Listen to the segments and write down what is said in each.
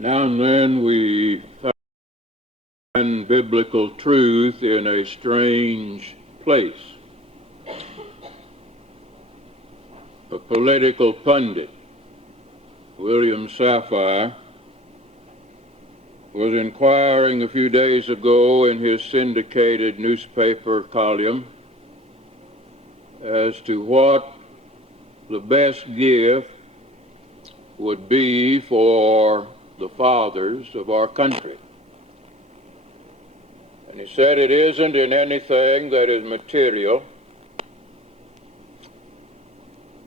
Now and then we find biblical truth in a strange place. A political pundit, William Safire, was inquiring a few days ago in his syndicated newspaper column as to what the best gift would be for the fathers of our country. And he said it isn't in anything that is material.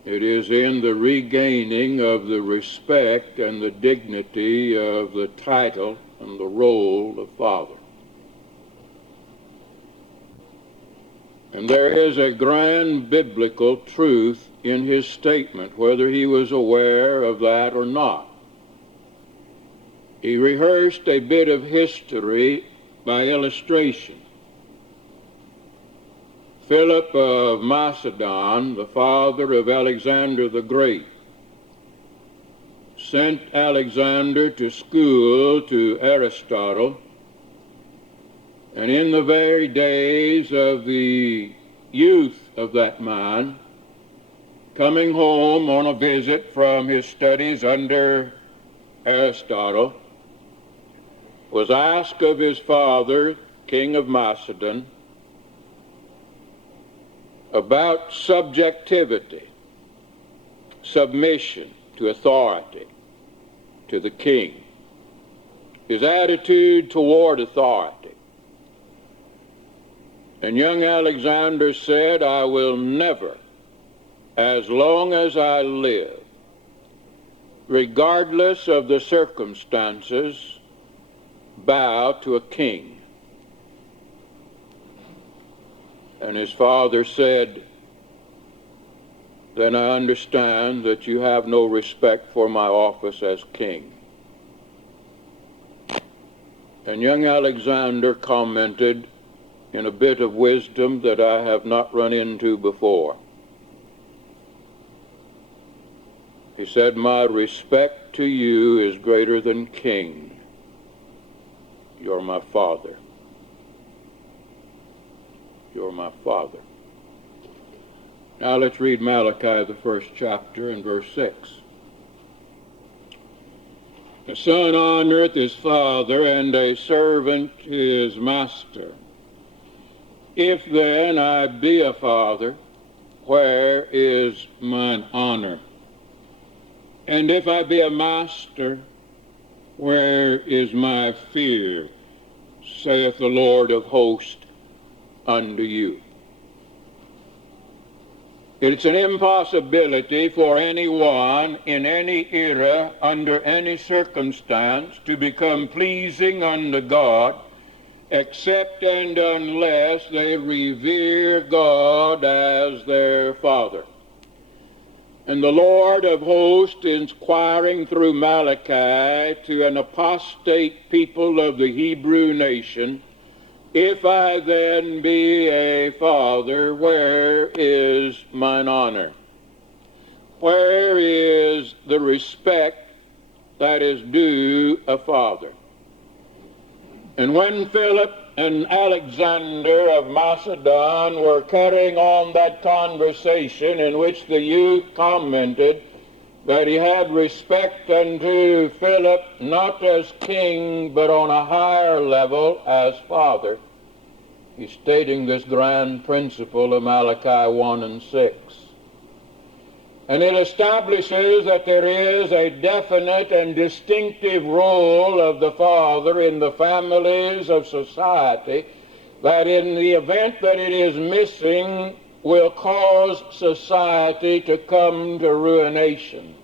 It is in the regaining of the respect and the dignity of the title and the role of father. And there is a grand biblical truth in his statement, whether he was aware of that or not. He rehearsed a bit of history by illustration. Philip of Macedon, the father of Alexander the Great, sent Alexander to school to Aristotle, and in the very days of the youth of that man, coming home on a visit from his studies under Aristotle, was asked of his father, King of Macedon, about subjectivity, submission to authority, to the king, his attitude toward authority. And young Alexander said, "I will never, as long as I live, regardless of the circumstances, bow to a king." And his father said, "Then I understand that you have no respect for my office as king." And young Alexander commented in a bit of wisdom that I have not run into before. He said, "My respect to you is greater than king. You're my father. You're my father." Now let's read Malachi, the first chapter, and verse 6. "A son honoreth his father, and a servant his master. If then I be a father, where is mine honor? And if I be a master, where is my fear, saith the Lord of hosts unto you." It's an impossibility for anyone in any era, under any circumstance, to become pleasing unto God, except and unless they revere God as their Father. And the Lord of hosts, inquiring through Malachi to an apostate people of the Hebrew nation, "If I then be a father, where is mine honor? Where is the respect that is due a father?" And when Philip and Alexander of Macedon were carrying on that conversation in which the youth commented that he had respect unto Philip not as king but on a higher level as father, he's stating this grand principle of Malachi 1 and 6. And it establishes that there is a definite and distinctive role of the father in the families of society that in the event that it is missing will cause society to come to ruination.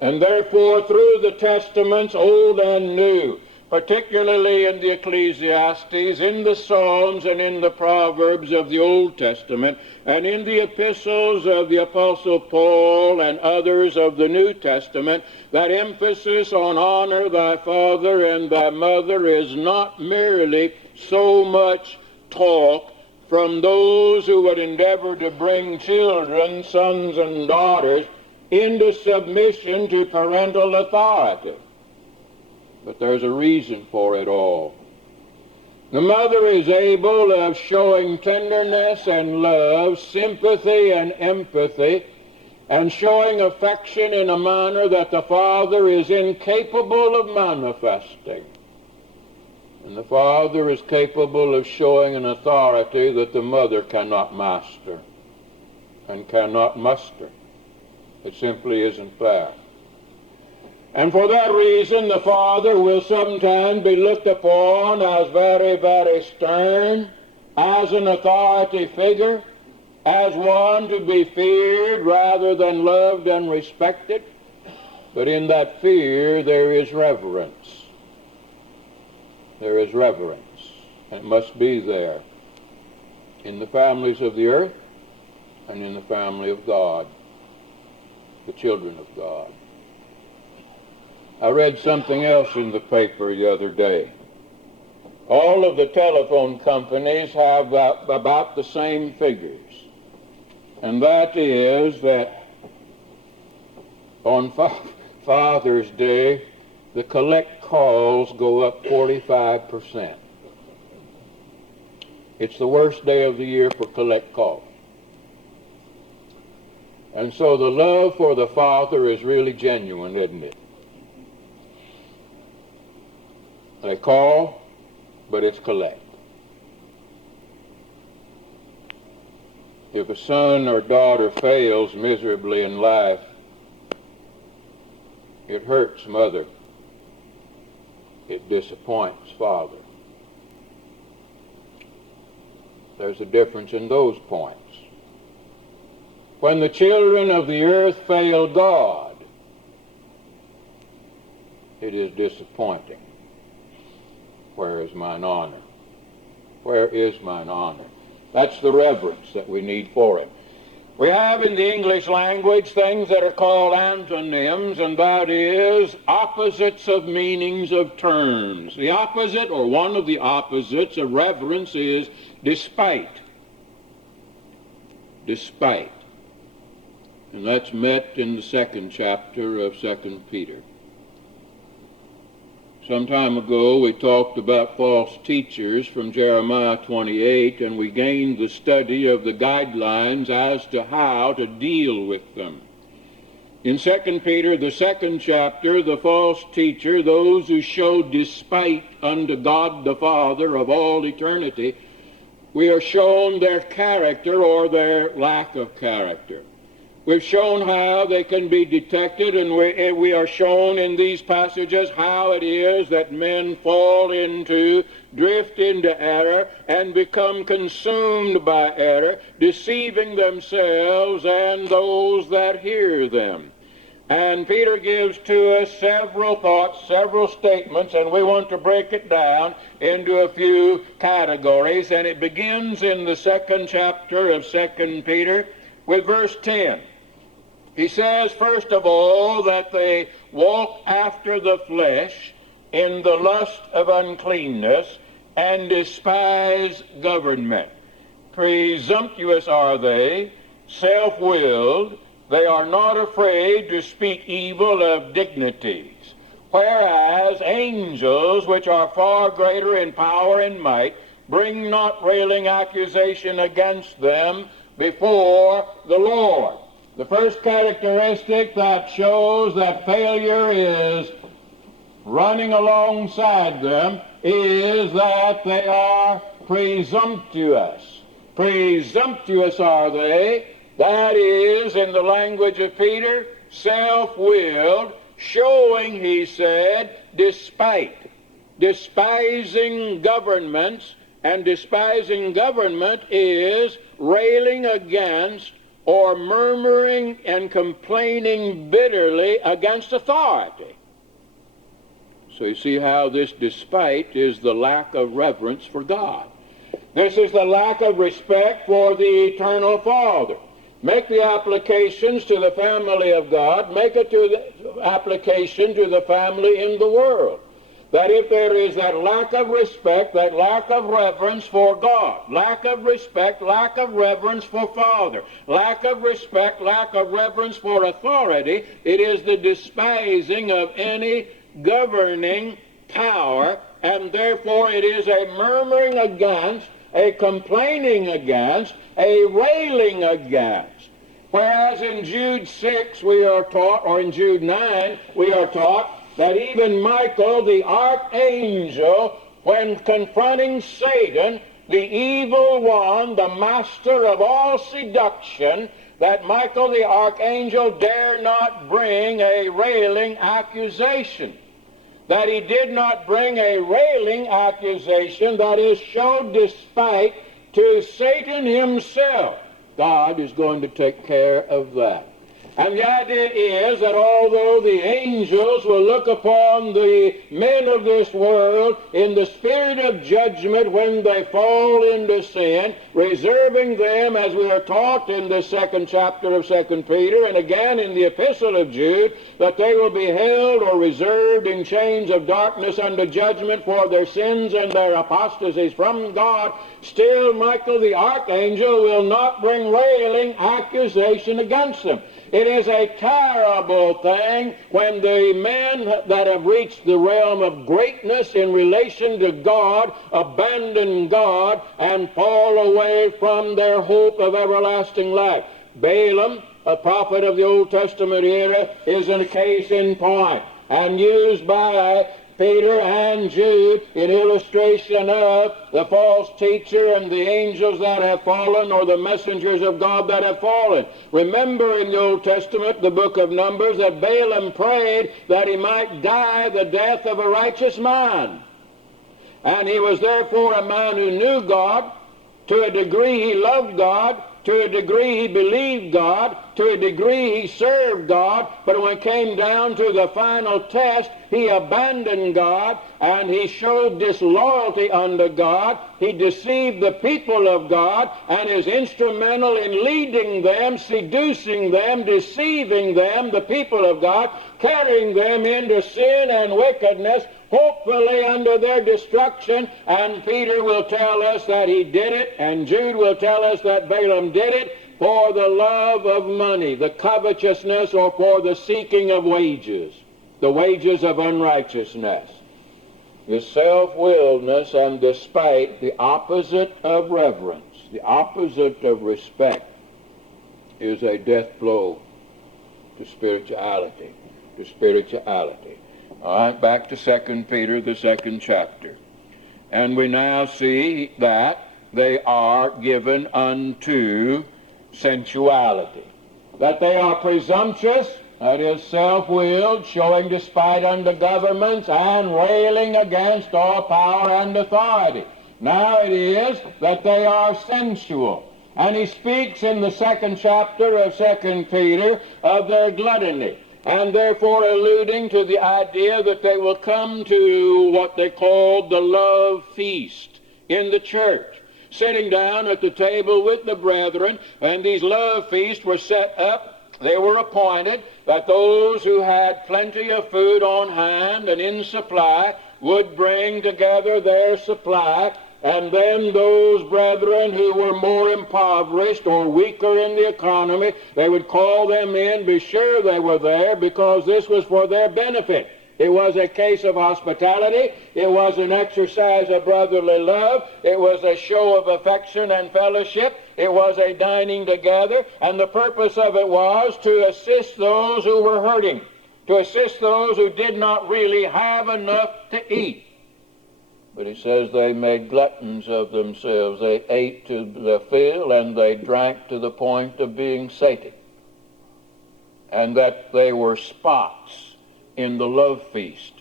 And therefore, through the Testaments, Old and New, particularly in the Ecclesiastes, in the Psalms, and in the Proverbs of the Old Testament, and in the epistles of the Apostle Paul and others of the New Testament, that emphasis on honor thy father and thy mother is not merely so much talk from those who would endeavor to bring children, sons and daughters, into submission to parental authority. but there's a reason for it all. The mother is able of showing tenderness and love, sympathy and empathy, and showing affection in a manner that the father is incapable of manifesting. And the father is capable of showing an authority that the mother cannot master and cannot muster. It simply isn't there. And for that reason, the father will sometimes be looked upon as very, very stern, as an authority figure, as one to be feared rather than loved and respected. But in that fear, there is reverence. There is reverence. It must be there in the families of the earth and in the family of God, the children of God. I read something else in the paper the other day. All of the telephone companies have about the same figures. And that is that on Father's Day, the collect calls go up 45%. It's the worst day of the year for collect calls. And so the love for the Father is really genuine, isn't it? They call, but it's collect. If a son or daughter fails miserably in life, it hurts mother. It disappoints father. There's a difference in those points. When the children of the earth fail God, it is disappointing. Where is mine honor? Where is mine honor? That's the reverence that we need for him. We have in the English language things that are called antonyms, and that is opposites of meanings of terms. The opposite, or one of the opposites of reverence, is despite. Despite. And that's met in the 2nd chapter of 2 Peter. Some time ago, we talked about false teachers from Jeremiah 28, and we gained the study of the guidelines as to how to deal with them. In 2 Peter, the 2nd chapter, the false teacher, those who show despite unto God the Father of all eternity, we are shown their character or their lack of character. We've shown how they can be detected, and we are shown in these passages how it is that men drift into error, and become consumed by error, deceiving themselves and those that hear them. And Peter gives to us several thoughts, several statements, and we want to break it down into a few categories. And it begins in the 2nd chapter of 2 Peter with verse 10. He says, first of all, that they walk after the flesh in the lust of uncleanness and despise government. Presumptuous are they, self-willed. They are not afraid to speak evil of dignities. Whereas angels, which are far greater in power and might, bring not railing accusation against them before the Lord. The first characteristic that shows that failure is running alongside them is that they are presumptuous. Presumptuous are they. That is, in the language of Peter, self-willed, showing, he said, despite. Despising governments, and despising government is railing against or murmuring and complaining bitterly against authority. So you see how this despite is the lack of reverence for God. This is the lack of respect for the eternal Father. Make the applications to the family of God. Make it to the application to the family in the world. That if there is that lack of respect, that lack of reverence for God, lack of respect, lack of reverence for Father, lack of respect, lack of reverence for authority, it is the despising of any governing power, and therefore it is a murmuring against, a complaining against, a railing against. Whereas in Jude 6 we are taught, or in Jude 9, we are taught that even Michael the archangel, when confronting Satan, the evil one, the master of all seduction, that Michael the archangel dare not bring a railing accusation. That he did not bring a railing accusation, that is, showed despite to Satan himself. God is going to take care of that. And the idea is that although the angels will look upon the men of this world in the spirit of judgment when they fall into sin, reserving them, as we are taught in the 2nd chapter of 2 Peter, and again in the epistle of Jude, that they will be held or reserved in chains of darkness unto judgment for their sins and their apostasies from God, still Michael the archangel will not bring railing accusation against them. It is a terrible thing when the men that have reached the realm of greatness in relation to God abandon God and fall away from their hope of everlasting life. Balaam, a prophet of the Old Testament era, is a case in point and used by Peter and Jude in illustration of the false teacher and the angels that have fallen, or the messengers of God that have fallen. Remember in the Old Testament, the book of Numbers, that Balaam prayed that he might die the death of a righteous man. And he was therefore a man who knew God. To a degree he loved God. To a degree he believed God. To a degree he served God. But when it came down to the final test, he abandoned God, and he showed disloyalty unto God. He deceived the people of God, and is instrumental in leading them, seducing them, deceiving them, the people of God, carrying them into sin and wickedness, hopefully under their destruction. And Peter will tell us that he did it, and Jude will tell us that Balaam did it for the love of money, the covetousness, or for the seeking of wages, the wages of unrighteousness. The self-willedness and despite, the opposite of reverence, the opposite of respect, is a death blow to spirituality, to spirituality. All right, back to 2 Peter, the 2nd chapter. And we now see that they are given unto sensuality, that they are presumptuous, that is self-willed, showing despite unto governments, and railing against all power and authority. Now it is that they are sensual. And he speaks in the 2nd chapter of 2 Peter of their gluttony, and therefore alluding to the idea that they will come to what they call the love feast in the church, sitting down at the table with the brethren. And these love feasts were set up. They were appointed that those who had plenty of food on hand and in supply would bring together their supply, and then those brethren who were more impoverished or weaker in the economy, they would call them in, be sure they were there, because this was for their benefit. It was a case of hospitality. It was an exercise of brotherly love. It was a show of affection and fellowship. It was a dining together. And the purpose of it was to assist those who were hurting, to assist those who did not really have enough to eat. But he says they made gluttons of themselves. They ate to the fill, and they drank to the point of being sated. And that they were spots in the love feast.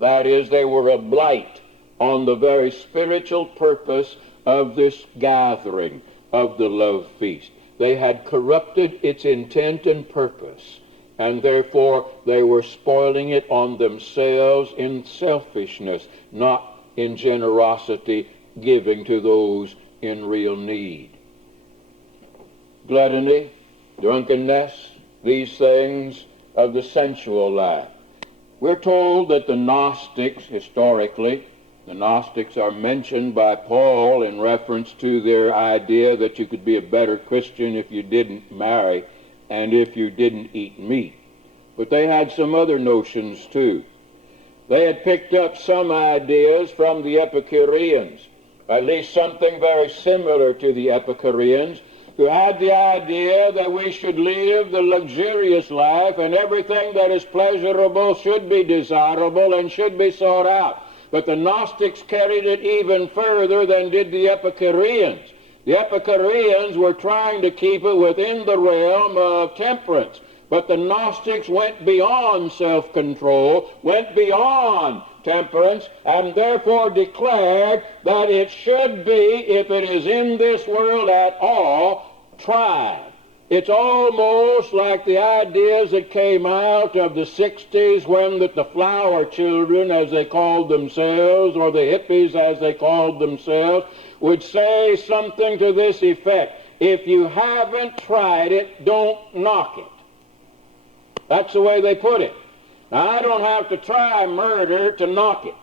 That is, they were a blight on the very spiritual purpose of this gathering of the love feast. They had corrupted its intent and purpose, and therefore they were spoiling it on themselves in selfishness, not in generosity, giving to those in real need. Gluttony, drunkenness, these things of the sensual life. We're told that the Gnostics, historically, the Gnostics are mentioned by Paul in reference to their idea that you could be a better Christian if you didn't marry and if you didn't eat meat. But they had some other notions too. They had picked up some ideas from the Epicureans, at least something very similar to the Epicureans, who had the idea that we should live the luxurious life and everything that is pleasurable should be desirable and should be sought out. But the Gnostics carried it even further than did the Epicureans. The Epicureans were trying to keep it within the realm of temperance. But the Gnostics went beyond self-control, went beyond temperance, and therefore declared that it should be, if it is in this world at all, tried. It's almost like the ideas that came out of the 60s when the flower children, as they called themselves, or the hippies, as they called themselves, would say something to this effect: if you haven't tried it, don't knock it. That's the way they put it. Now, I don't have to try murder to knock it.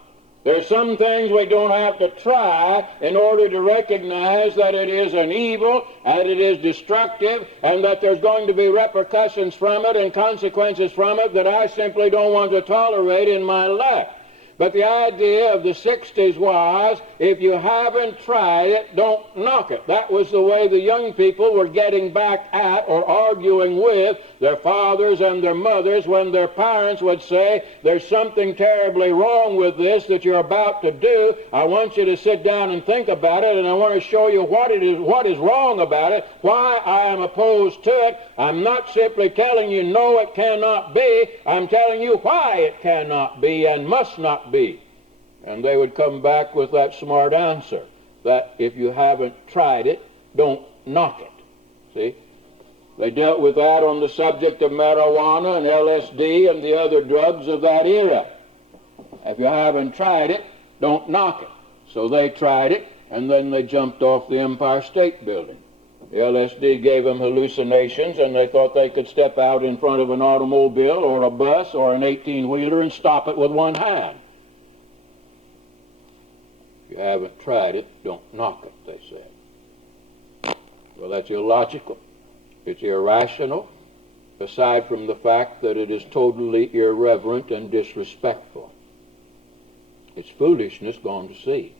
There's some things we don't have to try in order to recognize that it is an evil, and it is destructive, and that there's going to be repercussions from it and consequences from it that I simply don't want to tolerate in my life. But the idea of the 60s was, if you haven't tried it, don't knock it. That was the way the young people were getting back at or arguing with their fathers and their mothers when their parents would say, there's something terribly wrong with this that you're about to do. I want you to sit down and think about it, and I want to show you what is wrong about it, why I am opposed to it. I'm not simply telling you, no, it cannot be. I'm telling you why it cannot be and must not be. And they would come back with that smart answer, that if you haven't tried it, don't knock it. See? They dealt with that on the subject of marijuana and LSD and the other drugs of that era. If you haven't tried it, don't knock it. So they tried it, and then they jumped off the Empire State Building. The LSD gave them hallucinations, and they thought they could step out in front of an automobile or a bus or an 18-wheeler and stop it with one hand. If you haven't tried it, don't knock it, they said. Well, that's illogical. It's irrational, aside from the fact that it is totally irreverent and disrespectful. It's foolishness gone to seed.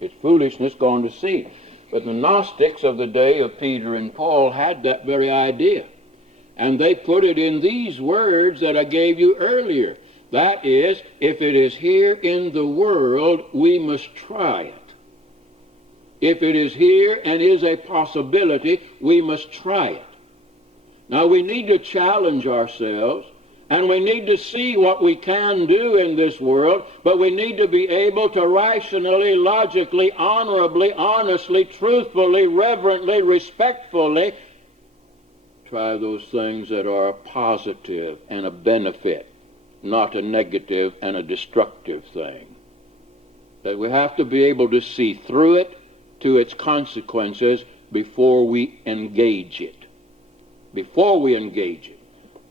It's foolishness gone to seed. But the Gnostics of the day of Peter and Paul had that very idea. And they put it in these words that I gave you earlier. That is, if it is here in the world, we must try it. If it is here and is a possibility, we must try it. Now, we need to challenge ourselves, and we need to see what we can do in this world, but we need to be able to rationally, logically, honorably, honestly, truthfully, reverently, respectfully try those things that are a positive and a benefit, not a negative and a destructive thing. That we have to be able to see through it to its consequences before we engage it. Before we engage it.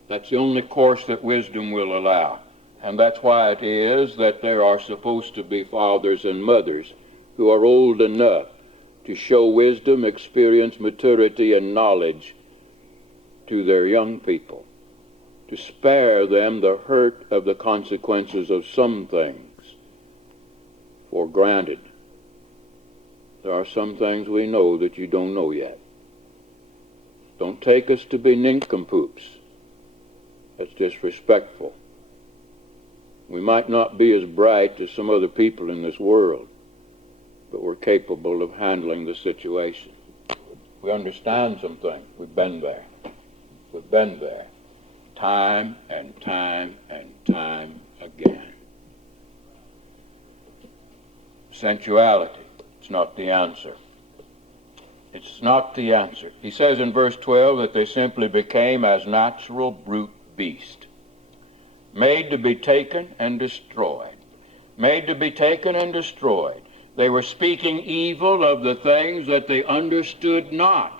That's the only course that wisdom will allow. And that's why it is that there are supposed to be fathers and mothers who are old enough to show wisdom, experience, maturity, and knowledge to their young people, to spare them the hurt of the consequences of some things. For granted, there are some things we know that you don't know yet. Don't take us to be nincompoops. That's disrespectful. We might not be as bright as some other people in this world, but we're capable of handling the situation. We understand some things. We've been there. We've been there. Time and time and time again. Sensuality. It's not the answer. It's not the answer. He says in verse 12 that they simply became as natural brute beast, made to be taken and destroyed. Made to be taken and destroyed. They were speaking evil of the things that they understood not,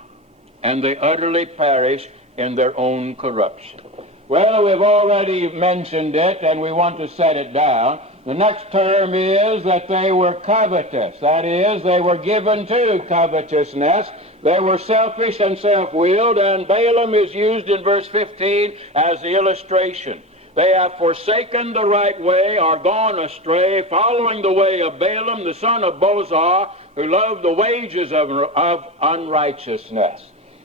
and they utterly perished in their own corruption. Well, we've already mentioned it, and we want to set it down. The next term is that they were covetous. That is, they were given to covetousness. They were selfish and self-willed, and Balaam is used in verse 15 as the illustration. They have forsaken the right way, are gone astray, following the way of Balaam, the son of Bozrah, who loved the wages of unrighteousness.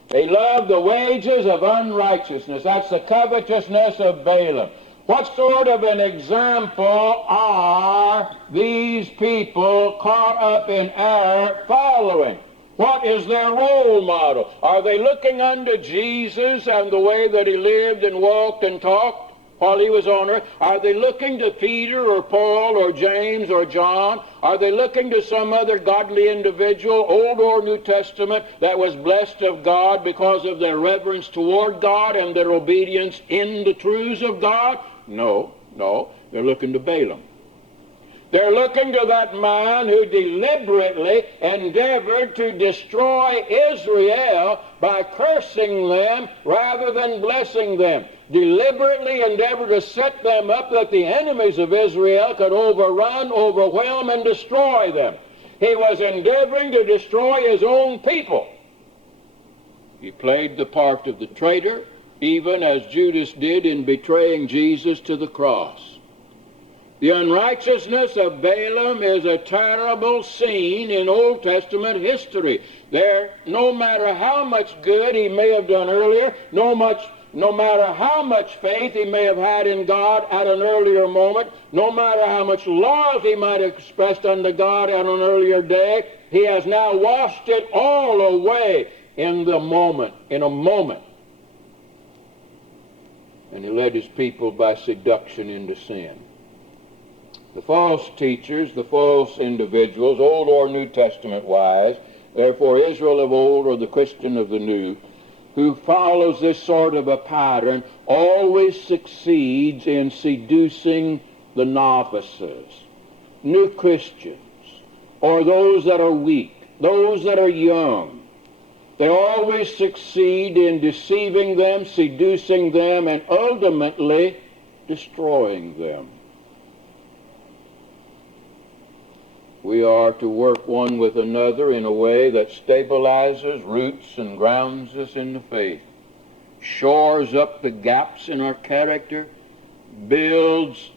They love the wages of unrighteousness. That's the covetousness of Balaam. What sort of an example are these people caught up in error following? What is their role model? Are they looking unto Jesus and the way that he lived and walked and talked while he was on earth? Are they looking to Peter or Paul or James or John? Are they looking to some other godly individual, Old or New Testament, that was blessed of God because of their reverence toward God and their obedience in the truths of God? No. They're looking to Balaam. They're looking to that man who deliberately endeavored to destroy Israel by cursing them rather than blessing them. Deliberately endeavored to set them up that the enemies of Israel could overrun, overwhelm, and destroy them. He was endeavoring to destroy his own people. He played the part of the traitor, even as Judas did in betraying Jesus to the cross. The unrighteousness of Balaam is a terrible scene in Old Testament history. No matter how much good he may have done earlier, no matter how much faith he may have had in God at an earlier moment, no matter how much loyalty he might have expressed unto God at an earlier day, he has now washed it all away in a moment. And he led his people by seduction into sin. The false teachers, the false individuals, Old or New Testament wise, therefore Israel of old or the Christian of the new, who follows this sort of a pattern always succeeds in seducing the novices, new Christians, or those that are weak, those that are young. They always succeed in deceiving them, seducing them, and ultimately destroying them. We are to work one with another in a way that stabilizes, roots, and grounds us in the faith, shores up the gaps in our character, builds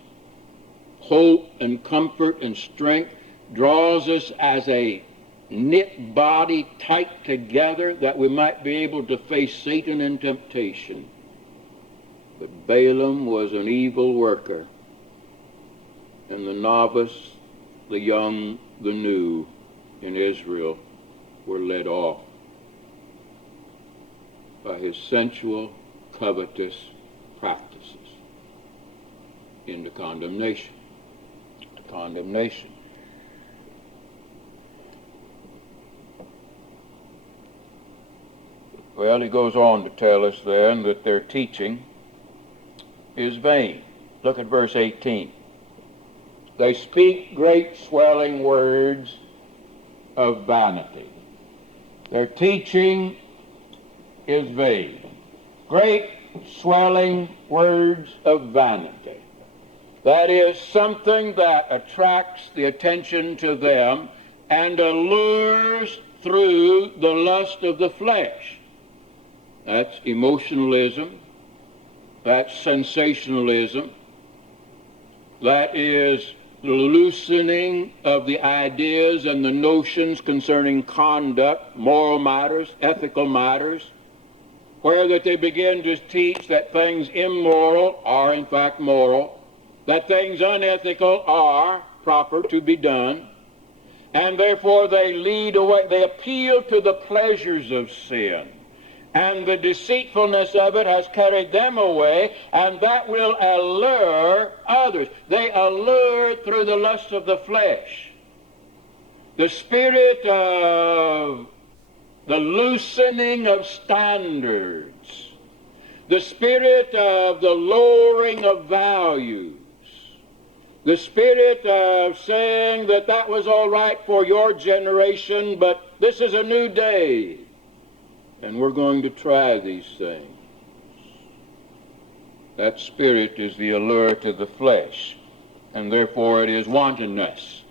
hope and comfort and strength, draws us as a knit body tight together that we might be able to face Satan and temptation. But Balaam was an evil worker, and the novice, the young, the new in Israel were led off by his sensual, covetous practices into condemnation. Well, he goes on to tell us then that their teaching is vain. Look at verse 18. They speak great swelling words of vanity. Their teaching is vain. Great swelling words of vanity. That is something that attracts the attention to them and allures through the lust of the flesh. That's emotionalism. That's sensationalism. That is the loosening of the ideas and the notions concerning conduct, moral matters, ethical matters, where that they begin to teach that things immoral are in fact moral, that things unethical are proper to be done, and therefore they lead away, they appeal to the pleasures of sin. And the deceitfulness of it has carried them away, and that will allure others. They allure through the lust of the flesh. The spirit of the loosening of standards, the spirit of the lowering of values, the spirit of saying that was all right for your generation, but this is a new day. And we're going to try these things. That spirit is the allure to the flesh, and therefore it is wantonness.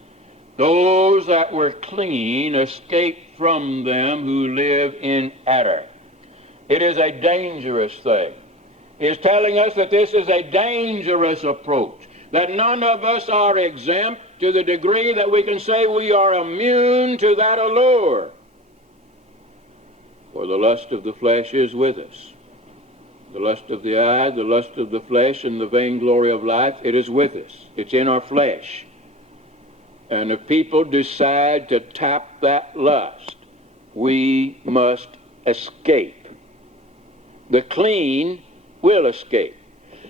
Those that were clean escape from them who live in error. It is a dangerous thing. is telling us that this is a dangerous approach, that none of us are exempt to the degree that we can say we are immune to that allure. For the lust of the flesh is with us. The lust of the eye, the lust of the flesh, and the vainglory of life, it is with us. It's in our flesh. And if people decide to tap that lust, we must escape. The clean will escape.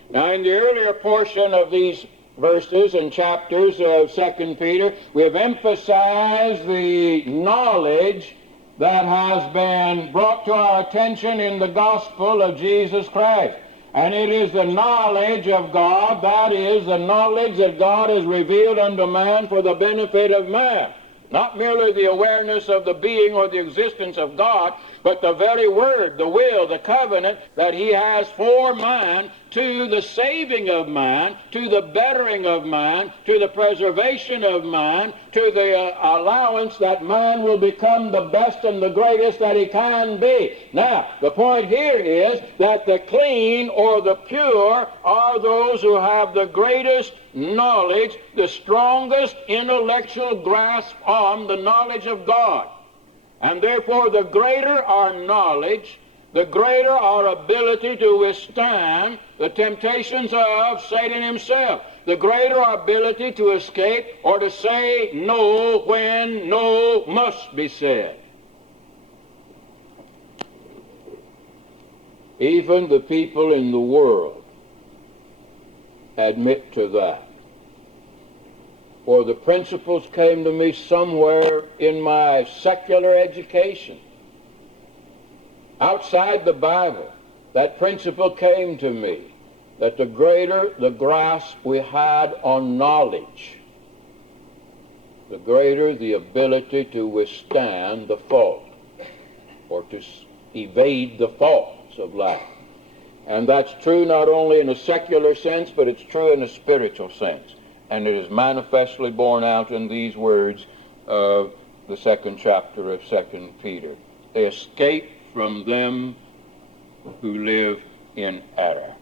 Now, in the earlier portion of these verses and chapters of 2 Peter, we have emphasized the knowledge that has been brought to our attention in the gospel of Jesus Christ. And it is the knowledge of God, that is, the knowledge that God has revealed unto man for the benefit of man. Not merely the awareness of the being or the existence of God, but the very word, the will, the covenant that he has for man, to the saving of man, to the bettering of man, to the preservation of man, to the allowance that man will become the best and the greatest that he can be. Now, the point here is that the clean or the pure are those who have the greatest knowledge, the strongest intellectual grasp on the knowledge of God. And therefore, the greater our knowledge, the greater our ability to withstand the temptations of Satan himself, the greater our ability to escape or to say no when no must be said. Even the people in the world admit to that. For the principles came to me somewhere in my secular education. Outside the Bible, that principle came to me, that the greater the grasp we had on knowledge, the greater the ability to withstand the fault, or to evade the faults of life. And that's true not only in a secular sense, but it's true in a spiritual sense. And it is manifestly borne out in these words of the 2nd chapter of 2 Peter. They escape from them who live in error.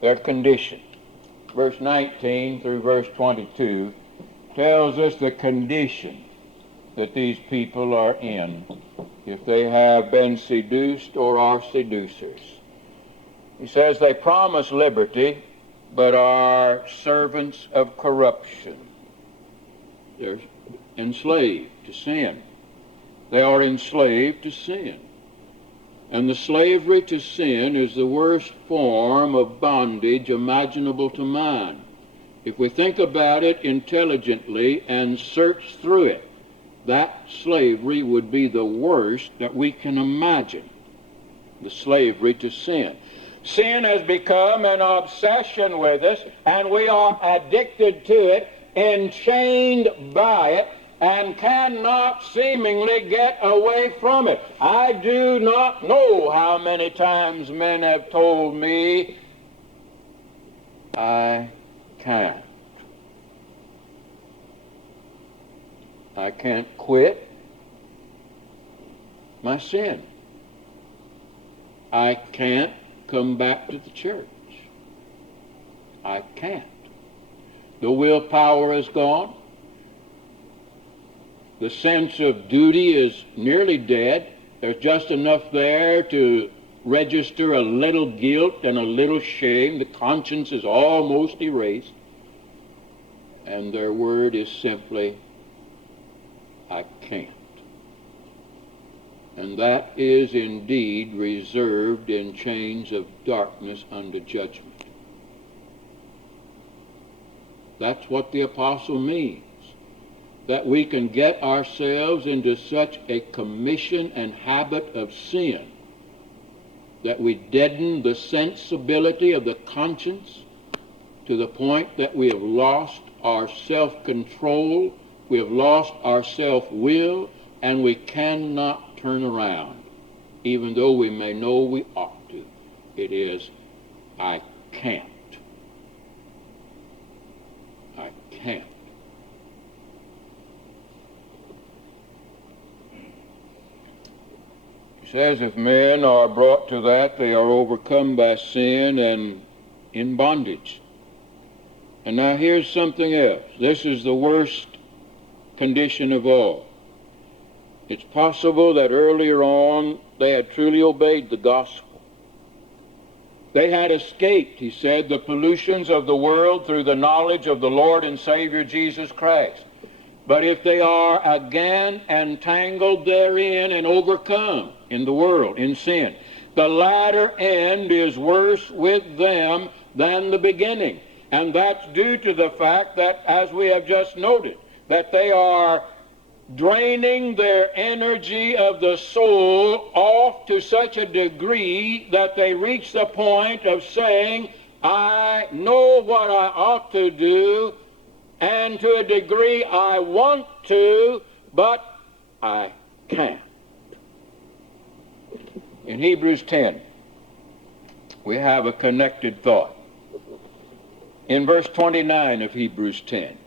Their condition. Verse 19 through verse 22 tells us the condition that these people are in if they have been seduced or are seducers. He says they promise liberty, but are servants of corruption. They're enslaved to sin. They are enslaved to sin. And the slavery to sin is the worst form of bondage imaginable to man. If we think about it intelligently and search through it, that slavery would be the worst that we can imagine, the slavery to sin. Sin has become an obsession with us, and we are addicted to it, enchained by it, and cannot seemingly get away from it. I do not know how many times men have told me, I can't. I can't quit my sin. I can't come back to the church. I can't. The willpower is gone. The sense of duty is nearly dead. There's just enough there to register a little guilt and a little shame. The conscience is almost erased. And their word is simply, I can't. And that is indeed reserved in chains of darkness unto judgment. That's what the apostle means, that we can get ourselves into such a commission and habit of sin that we deaden the sensibility of the conscience to the point that we have lost our self-control, we have lost our self-will, and we cannot turn around, even though we may know we ought to. It is, I can't. I can't. You says if men are brought to that, they are overcome by sin and in bondage. And now here's something else. This is the worst condition of all. It's possible that earlier on they had truly obeyed the gospel. They had escaped, he said, the pollutions of the world through the knowledge of the Lord and Savior Jesus Christ. But if they are again entangled therein and overcome in the world, in sin, the latter end is worse with them than the beginning. And that's due to the fact that, as we have just noted, that they are draining their energy of the soul off to such a degree that they reach the point of saying, I know what I ought to do, and to a degree I want to, but I can't. In Hebrews 10, we have a connected thought. In verse 29 of Hebrews 10,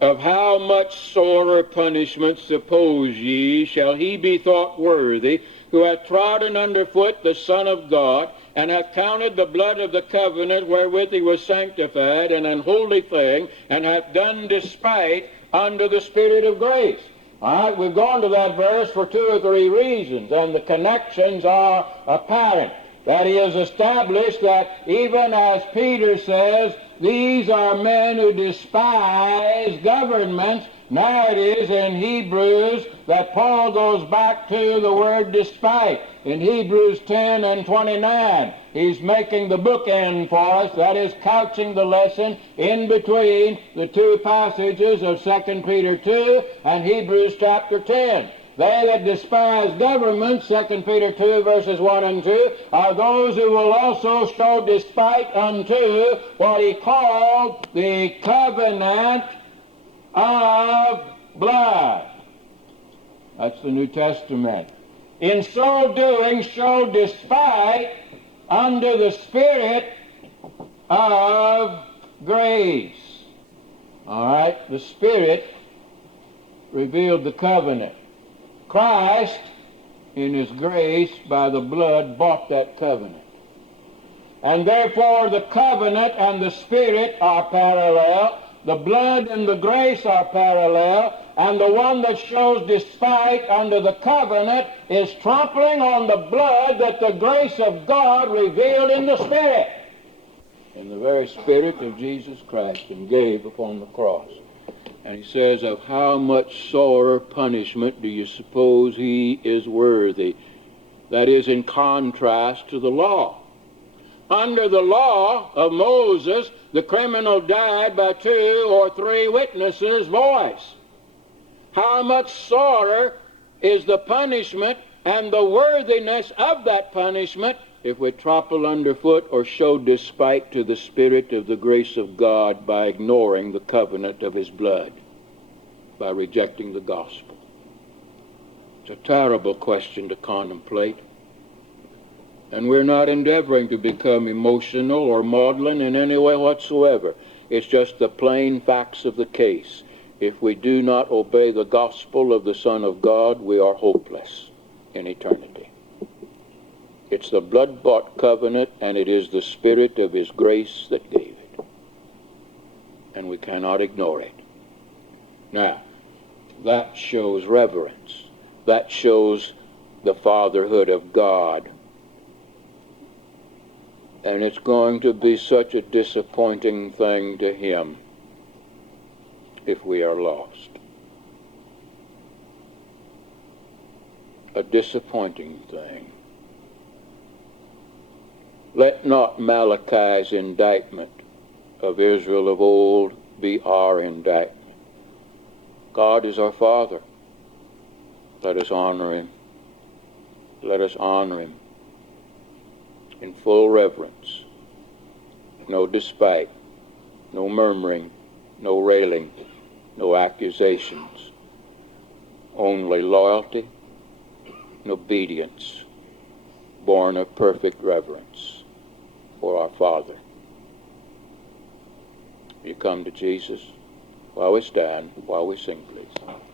of how much sorer punishment, suppose ye, shall he be thought worthy, who hath trodden under foot the Son of God, and hath counted the blood of the covenant wherewith he was sanctified an unholy thing, and hath done despite unto the Spirit of grace. All right, we've gone to that verse for 2 or 3 reasons, and the connections are apparent. That he has established that even as Peter says, these are men who despise governments. Now it is in Hebrews that Paul goes back to the word despite. In Hebrews 10 and 29, he's making the bookend for us, that is couching the lesson in between the 2 passages of 2 Peter 2 and Hebrews chapter 10. They that despise government, 2 Peter 2, verses 1 and 2, are those who will also show despite unto what he called the covenant of blood. That's the New Testament. In so doing, show despite unto the Spirit of grace. All right, the Spirit revealed the covenant. Christ, in his grace, by the blood, bought that covenant. And therefore the covenant and the Spirit are parallel. The blood and the grace are parallel. And the one that shows despite under the covenant is trampling on the blood that the grace of God revealed in the Spirit. In the very Spirit of Jesus Christ, and gave upon the cross. And he says, of how much sorer punishment do you suppose he is worthy? That is in contrast to the law. Under the law of Moses, the criminal died by 2 or 3 witnesses' voice. How much sorer is the punishment and the worthiness of that punishment if we trample underfoot or show despite to the Spirit of the grace of God by ignoring the covenant of his blood, by rejecting the gospel. It's a terrible question to contemplate. And we're not endeavoring to become emotional or maudlin in any way whatsoever. It's just the plain facts of the case. If we do not obey the gospel of the Son of God, we are hopeless in eternity. It's the blood-bought covenant, and it is the Spirit of his grace that gave it. And we cannot ignore it. Now, that shows reverence. That shows the fatherhood of God. And it's going to be such a disappointing thing to him if we are lost. A disappointing thing. Let not Malachi's indictment of Israel of old be our indictment. God is our Father. Let us honor him. Let us honor him in full reverence. No despite, no murmuring, no railing, no accusations. Only loyalty and obedience, born of perfect reverence for our Father. You come to Jesus while we stand, while we sing, please.